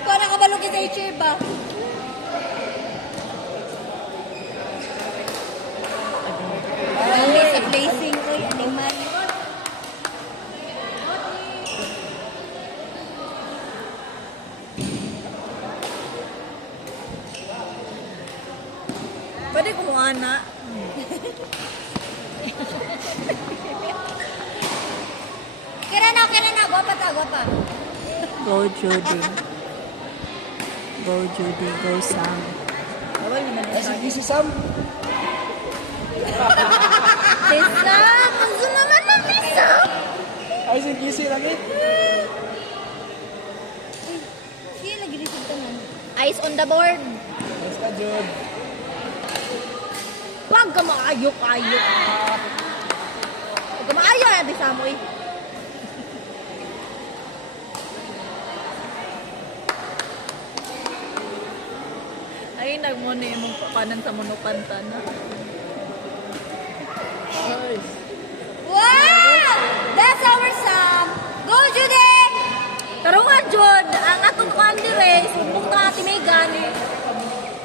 Kung nakabalog sa HA ba? Dami sa placing ko, animal. Pwede kumuha na. Kira na, gwapa ta, gwapa. Go Judy. Go Judy, go Sam. Bawal mo na Ay, sige si Sam. Si Sam! Gusto naman ng ni Sam! Ay, sige si lagi. Sige, lagi dito tanan. Eyes on the board. Yes ka, Jud. Huwag ka maayok-ayok. Huwag ka maayok, Ate Samoy. Ay, nagmuna yung papanan sa monokanta na. Nice. Wow! That's our Sam! Go, Judy! Taro nga, Jod. Ang atong kuhan dire, sumbong na ati may gani.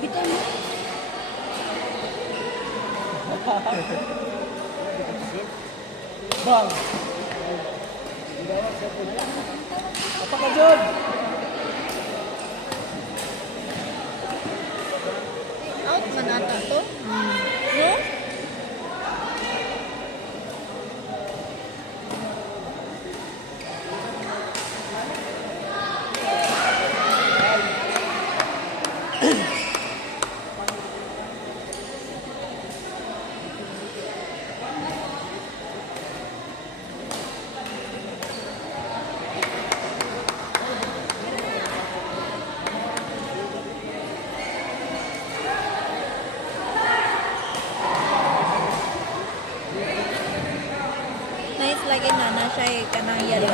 Bito mo. Bang. Apa ka, Jud? Out man ata to. No? Nice lagi na siya kanang yellow.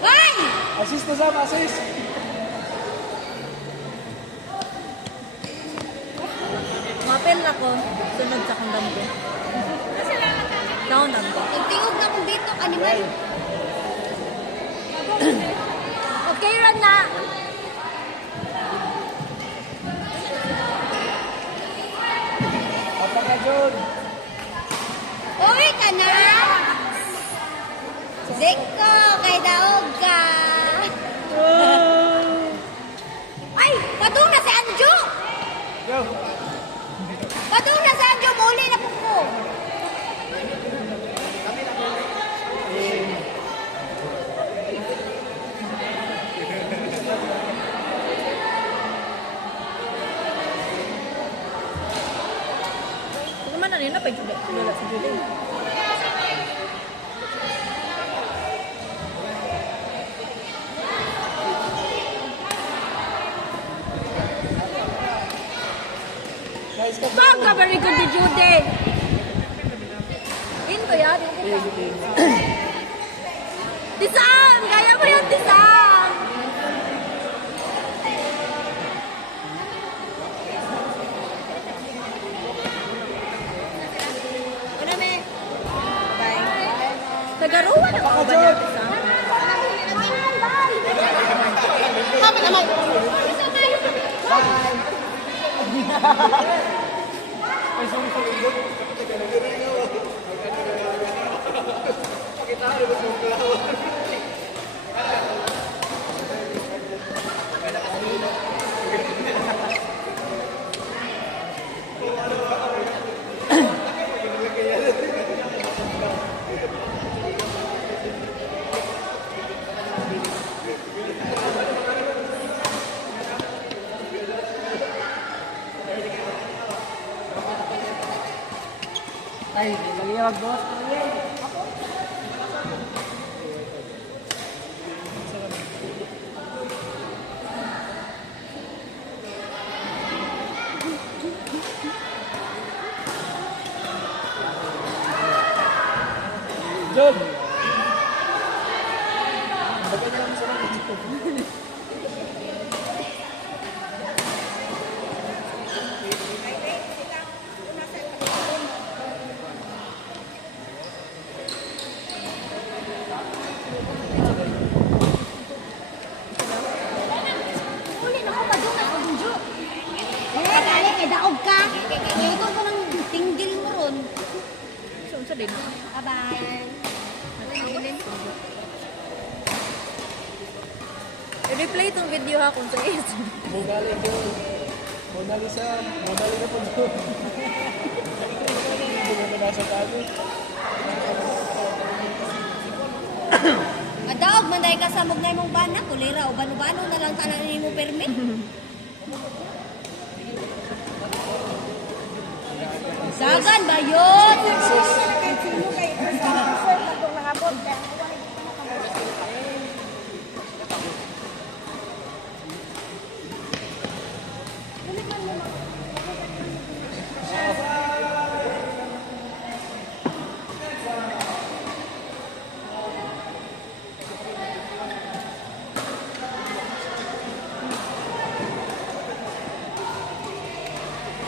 Ay! Assist na, Sam, assist. Mapel na ko. Sunod sa kong damgo. Down damgo. Nagtingog na kung dito, animal. Okay, run na. Apa ka, Jud? Uwi ka na. Zeko, kay daog ka. Ay, padung na si Anjo. Go. Padung na si Anjo, muli na po ko. Ano man na nila pa yung lola sa Julie. Nice ka, Baga, very good ni Judy. Into yan. Tisam! Kaya mo yan, Tisam! Ano, me? Bye. Nagaruan ako ba niya, Tisam? Kapit naman. Ay, lagi yung boss. Jud. kay daog ka. Ito ko ng tinggil mo ron. Sa din. Bye-bye. I-replay itong video ha kung sa is. Bunali doon. Bunali sa... Bunali na po doon. Bunali na nasa tabi. Madaog, manday ka sa mugnay mong bana. Kulira o bano-bano na lang tanan ni mo permit. Sagan ba yun?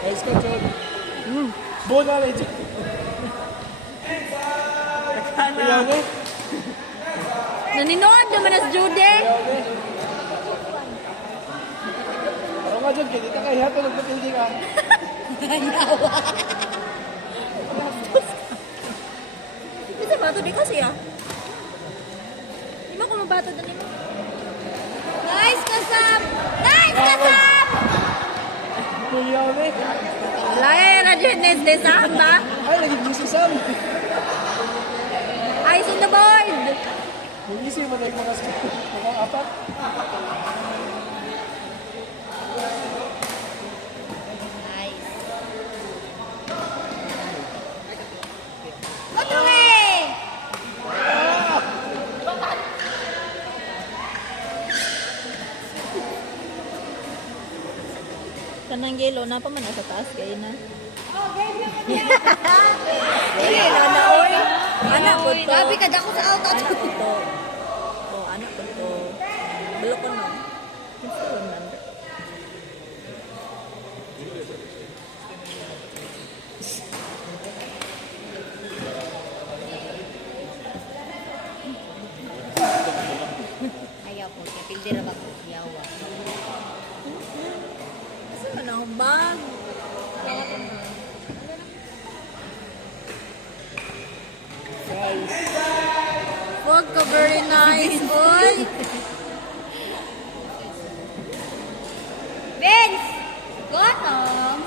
Guys ko, John. Bunali dyan. Ayaw na. Naninood naman as Jude. Ayaw na. Ako nga dyan, kaya dito kaya tulog na pildi ka. Bisa bato di kasi ah. Di ba kung mabato na nimo? Nice kasam! Nice kasam! Ayaw na. Laya na dyan de samba. Ay, naging busy Sam. Eyes on the board. Mag-isip mo na yung mga apat. Nice. Otro eh! Kanang yelo na pa man sa taas kay na. Dili na na oy. Anak ko to. Grabe ka dako sa auto. Anak ko to. Oh, anak ko to. Belok ko no. Gusto ko number. Ayaw po, kaya pildi ra ba ko yawa. Saan na ang bag? Guys. Wag ka very nice, boy. Vince! Gotom!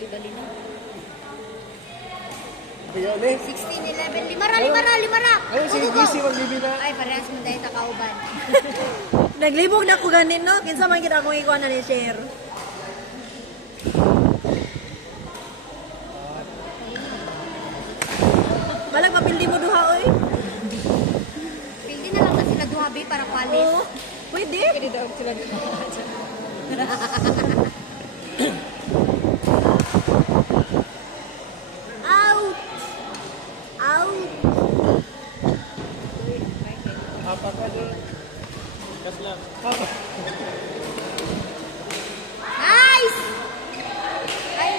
Libali na. Ayaw na. 16, 11, limara! Ay, sige, busy magbibina. Ay, parehas mo dahil takauban. Naglibog na ko ganin, no? Kinsa man kita akong ikuha na ni share. Malag mapildi mo duha, oy. Pildi na lang na sila duhabi para kwalis. Oo. Pwede. Pwede daw sila duha. Out! Out! Apat ka doon. Kas lang. Apat. Nice! Ay.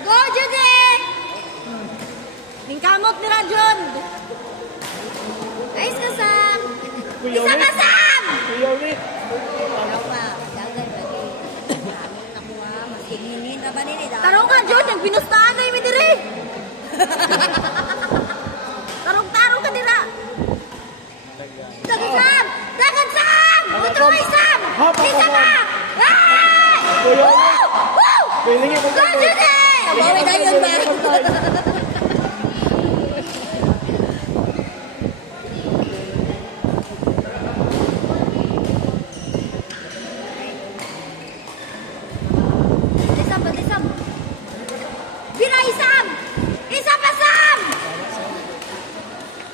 Go, Judy! Ningkamot ni Rajon. Nice ka, Sam! Kuyaw Isa na. ka, Sam! Kuyaw na. Ano pa? Dagan lagi. Amin nakuha. Mas hinginin na ba nini? Tarong ka, John. Nagpinustaan na yung dire. Tarong-tarong ka dira. Dagan, Sam! Dagan, Sam! Utro kay Sam! Hapa ka, Isa Sam. ka! Ay! Kuyaw na. Woo! Pilingi mo Go, Judy! Bawi na yun ba? Isam, isam. Biray, Sam! Isa pa, Sam!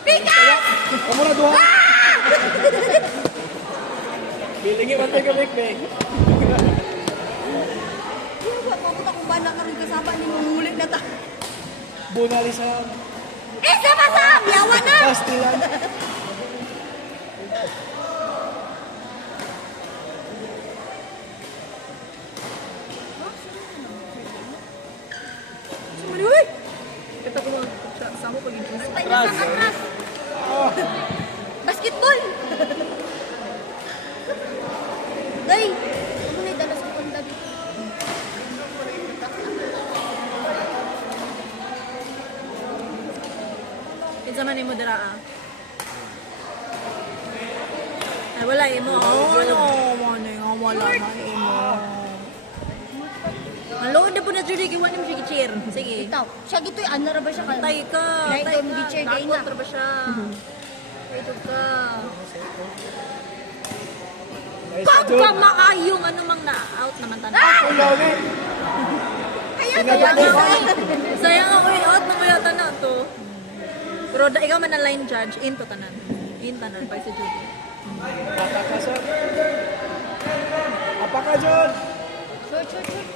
Pikas! Kamu na duha. Pilingi mo tayo kamik, Beng. Mabot akong bana ka rin kasama ni Mulik na ta. Bunali sa Isa pa, Sam! Yawa na! pastilan. Uy! Kita ko mga sa mo. pag juice. Tay na sa atras. Basketball. Day, ano na dalas ko kanta dito? Kinsa man imo dira ah. Ay wala imo. Oh, ano man nga wala man imo. Malood na po na Judy, giwan mo siya cheer. Sige. Itaw, siya gito'y ano ra ba siya ka? Tay ka. Dahil Tay kung ka. gi-cheer kayo na. Dakot ra ba siya? Ito ka. Nice Pag Jud. ka maayong ano mang na-out naman tanan. Ang lagi. Ayan, Sayang ayan, ako. ayan. Sayang ako i-out mo kaya tanan to. Pero ikaw man ang line judge, in to tanan. In tanan, pa si Judy. Apaka sa. Apaka Jud. Shoot, shoot, shoot.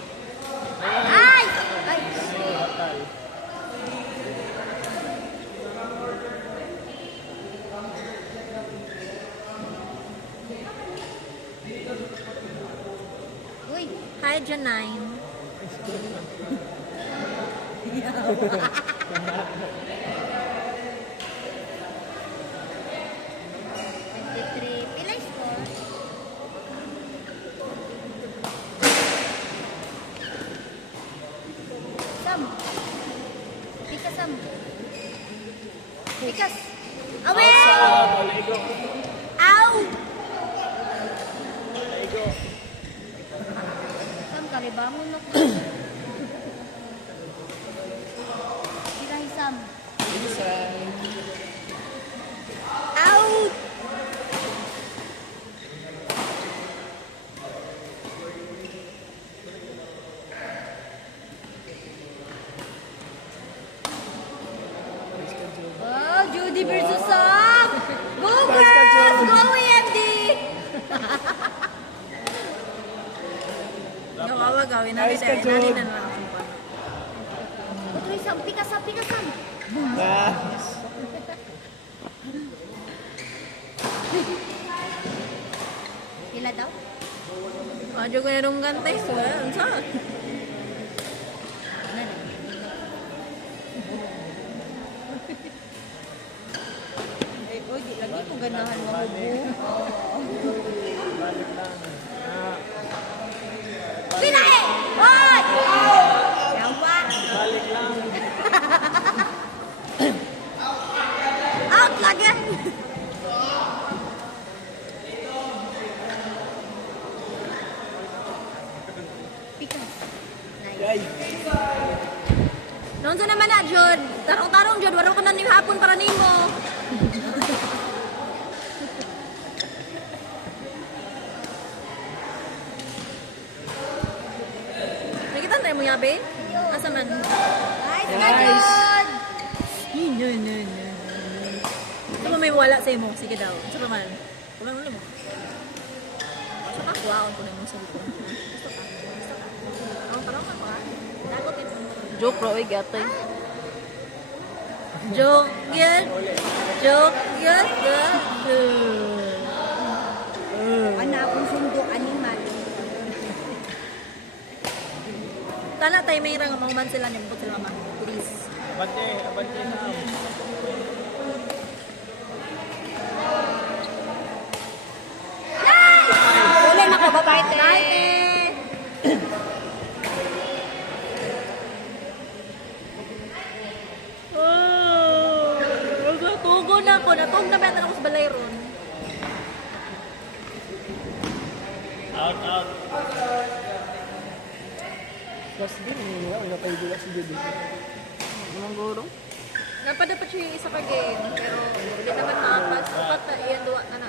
Ay! Ay! Uy! Hi, Janine. Pilay score. Sam. Pikas, Sam. Pikas. Awe! Ow! Sam, kalibangon na ko. Pilay, Sam. Out! Oh, Judy versus Sam! Go girls! Go EMD! Gawawa gawin na Ayos ka, rin. Jud. Nalin na lang akong pano. Otoy, Sam, pikas, Sam, pikas, Sam! Nice. Pila daw? Adyo ko na nung gante. Well, ang sa? Ay, oy, di lagi ko ganahan mo mo. Pinay! Oy! Yawa! Balik lang. Out lagi! Pikas. Nice. Yay. Noon sa naman na, Jod. Tarong-tarong, Jod. Waro ko na ni hapon para nimo. Nakita tayo mo, Yabe? Asa man? Nice, Nice. Kajod! Ito mo may wala sa imo. Sige daw. Ito pa man. Kulang ulit mo. Sa kakuha ko na mo sa likod. Gusto ka? Gusto ka? Ako parang ako ha? Dagot ito. Joke bro, gatoy. Joke yan. Joke yan. Ana akong sundo, animal. Tala tayo may irang man sila ni Bukod sila mama. Please. Abante na. Uli na ko, babae te. Tugo na ako. Natog na metan ako sa balay ron. Out. Plus din, wala kayo dula si Judy. Anong guro? Napadapat siya yung isa ka game. Pero hindi naman nakapas. Sapat na iyan duwa na na.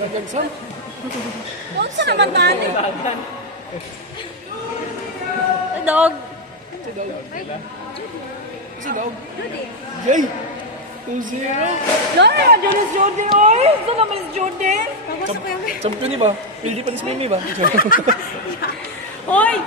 Dagang Sam. Huwag sa naman tani. Dagan. Dog. Si Dog. Si Dog. Judy. Yay! 2-0. Dahil na dyan is Judy. Oy! Ito naman is Judy. Pagwas ako yung... Champion ba? Hindi pa ni Mimi ba? Hoy!